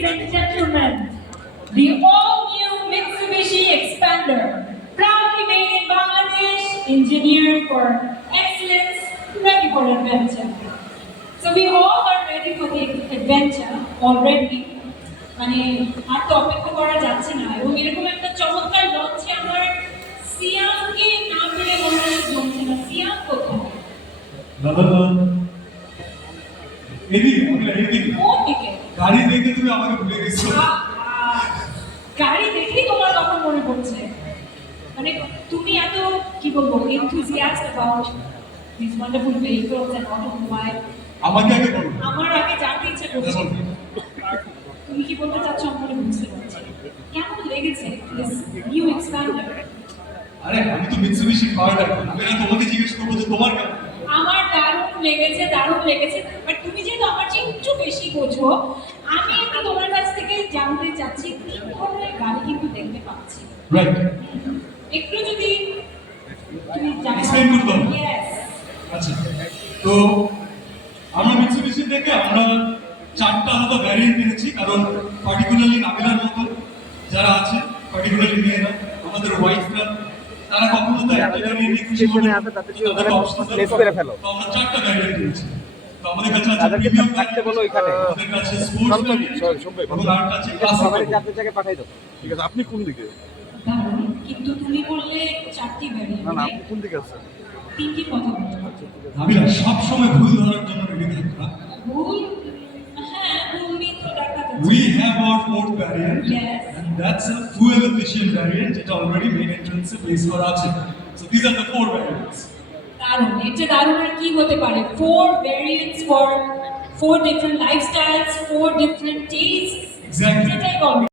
ladies and gentlemen, the all-new Mitsubishi Expander, proudly made in Bangladesh, engineered for excellence, ready for adventure. So we all are ready for the adventure already. মানে আর তো অপেক্ষা করা যাচ্ছে না এবং এরকম একটা চমৎকার লঞ্চে আমার সিয়ামকে না পেলে মনে হচ্ছে জমছে না সিয়াম কোথায় এদিকে এদিকে কোন দিকে গাড়ি দেখে তুমি আমাকে ভুলে গেছো। গাড়ি দেখেই তোমার কথা মনে পড়ছে। মানে তুমি এত কি বলব enthusiastic about these wonderful vehicles and automobile আমাকে আগে বলো। আমার আগে জানতে ইচ্ছে করছে। তুমি কি বলতে চাচ্ছ আমার বুঝতে পারছি কেমন লেগেছে this new expander আরে আমি তো মিৎসুবিশি পাওয়ার আমি তোমাকে জিজ্ঞেস করব যে তোমার কেমন আমার দারুণ লেগেছে দারুণ লেগেছে। বাট তুমি যেহেতু আমার চেয়ে একটু বেশি বোঝো আমি একটু তোমার কাছ থেকে জানতে চাচ্ছি তিন ধরনের গাড়ি কিন্তু দেখতে পাচ্ছি রাইট একটু যদি তুমি করতে? আচ্ছা তো আমরা থেকে আমরা চারটা আলাদা ভ্যারিয়েন্ট এনেছি কারণ পার্টিকুলারলি নাবিলার মতো যারা আছে পার্টিকুলারলি মেয়েরা আমাদের ওয়াইফরা তারা কখনো তো একটা ভ্যারিয়েন্ট খুশি হবে না। place করে ফেলো। তো আমরা চারটা ভ্যারিয়েন্ট এনেছি তাদেরকে থাকতে বলো ওইখানে। জায়গায় পাঠাই ঠিক আছে আপনি কোন দিকে কিন্তু তুমি বললে চারটি ভ্যারিয়েন্ট না না আপনি কোন দিকে আছেন তিনটি কথা বলছো সব সময় ভুল ধরার জন্য রেডি থাকবা ভুল ভুল নেই তো দেখা যাচ্ছে We have our fourth variant, Yes. and that's a fuel efficient variant. It already main entrance base for আছে. So these are the four variants. দারুণ। এটা দারুণ আর কি হতে পারে? Four variants for four different lifestyles four different taste বলো